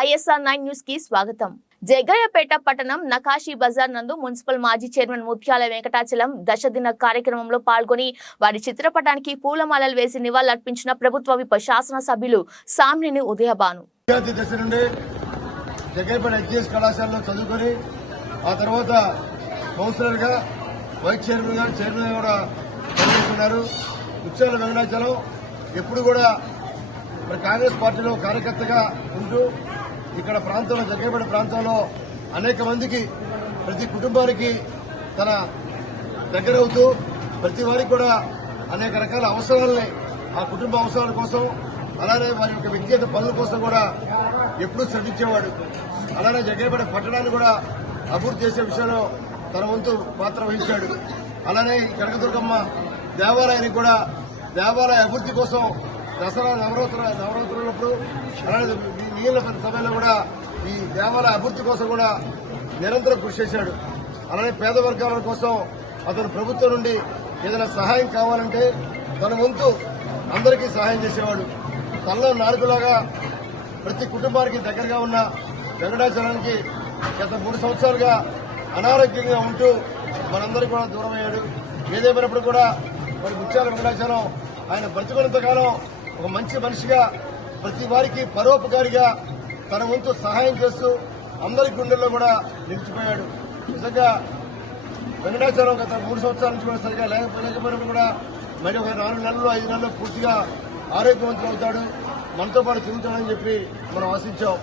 ISR9 news కి స్వాగతం. జగ్గయ్యపేట పట్టణం నకాశీ బజార్ నందు మున్సిపల్ మాజీ చైర్మన్ ముత్యాల వెంకటాచలం దశదిన కార్యక్రమంలో పాల్గొని వారి చిత్రపటానికి పూలమాలలు వేసి నివాళులర్పించిన ప్రభుత్వ విప శాసన సభ్యులు సామ్నేని ఉదయభాను. జగ్గయ్యపేట ఎగ్జిఎస్ కళాశాలలో చదువుకొని ఆ తర్వాత కౌన్సిలర్ గా వైస్ చైర్మన్ కూడా పనిచేస్తున్నారు. ముత్యాల వెంకటాచలం ఎప్పుడు కూడా కాంగ్రెస్ పార్టీలో కార్యకర్తగా ఉంటూ ఇక్కడ ప్రాంతంలో జగ్గయ్యపేట ప్రాంతంలో అనేక మందికి ప్రతి కుటుంబానికి తన దగ్గరవుతూ ప్రతి వారికి కూడా అనేక రకాల అవసరాలని ఆ కుటుంబ అవసరాల కోసం అలానే వారి యొక్క వ్యక్తిగత పనుల కోసం కూడా ఎప్పుడూ శ్రమించేవాడు. అలానే జగ్గయ్యపేట పట్టణాన్ని కూడా అభివృద్ధి చేసే విషయంలో తన వంతు పాత్ర వహించాడు. అలానే కనకదుర్గమ్మ దేవాలయానికి కూడా దేవాలయ అభివృద్ధి కోసం దసరా నవరాత్రులప్పుడు అలానే మిగిలిన సమయంలో కూడా ఈ దేవాలయ అభివృద్ధి కోసం కూడా నిరంతరం కృషి చేశాడు. అలానే పేద వర్గాల కోసం అతను ప్రభుత్వం నుండి ఏదైనా సహాయం కావాలంటే తన వంతు అందరికీ సహాయం చేసేవాడు. తనలో నాలుగులాగా ప్రతి కుటుంబానికి దగ్గరగా ఉన్న వెంకటాచలానికి గత 3 సంవత్సరాలుగా అనారోగ్యంగా ఉంటూ మనందరికీ కూడా దూరం అయ్యాడు. ఏదేమైనప్పుడు కూడా మరి ముత్యాల వెంకటాచలం ఆయన బ్రతుకున్నంతకాలం ఒక మంచి మనిషిగా ప్రతి వారికి పరోపకారిగా తన వంతు సహాయం చేస్తూ అందరి గుండెల్లో కూడా నిలిచిపోయాడు. నిజంగా వెంకటాచలం గత 3 సంవత్సరాల నుంచి కూడా సరిగా లేకపోయినప్పుడు కూడా మరి ఒక 4 నెలలు 5 నెలలు పూర్తిగా ఆరోగ్యవంతులు అవుతాడు, మనతో పాటు తిరుగుతాడని చెప్పి మనం ఆశించాం.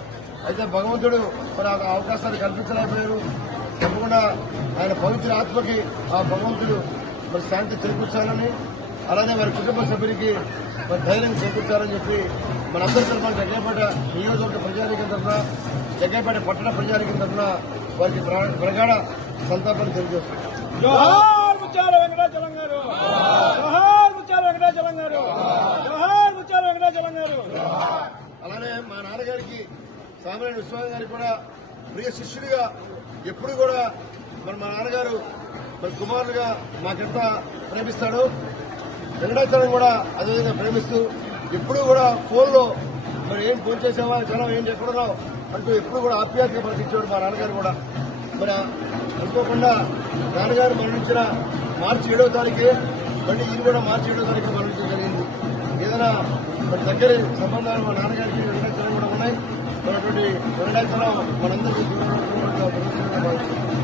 అయితే భగవంతుడు మరి ఆ అవకాశాన్ని కల్పించలేకపోయారు. తప్పకుండా ఆయన పవిత్ర ఆత్మకి ఆ భగవంతుడు మరి శాంతి చేకూర్చాలని అలానే వారి కుటుంబ సభ్యులకి మరి ధైర్యం చేకూర్చాలని చెప్పి మనందరి తరఫున జగ్గయ్యపేట నియోజకవర్గ ప్రజానీకం తరఫున జగ్గయ్యపేట పట్టణ ప్రజానీకం తరఫున వారికి ప్రగాఢ సంతాపాన్ని తెలియజేస్తున్నారు. అలానే మా నాన్నగారికి సామాన్య విశ్వాసం గారికి కూడా ప్రియ శిష్యుడిగా ఎప్పుడు కూడా మరి మా నాన్నగారు మరి కుమారులుగా మాకెంత ప్రేమిస్తాడో వెంకటాచలం కూడా అదేవిధంగా ప్రేమిస్తూ ఎప్పుడు కూడా ఫోన్లో మరి ఏం ఫోన్ చేసావా జనం ఏంటి ఎక్కడున్నావు అంటూ ఎప్పుడు కూడా ఆప్యాయతగా ప్రకటించాడు మా నాన్నగారు కూడా. మరి అనుకోకుండా నాన్నగారు మరణించిన మార్చి 7వ తారీఖే మళ్ళీ ఇది కూడా మార్చి 7వ తారీఖు మరణించడం జరిగింది. ఏదైనా మరి దగ్గర సంబంధాలు మా నాన్నగారికి వెంకటాచలం కూడా ఉన్నాయి. అటువంటి వెంకటాచలం మనందరికీ భావిస్తున్నాం.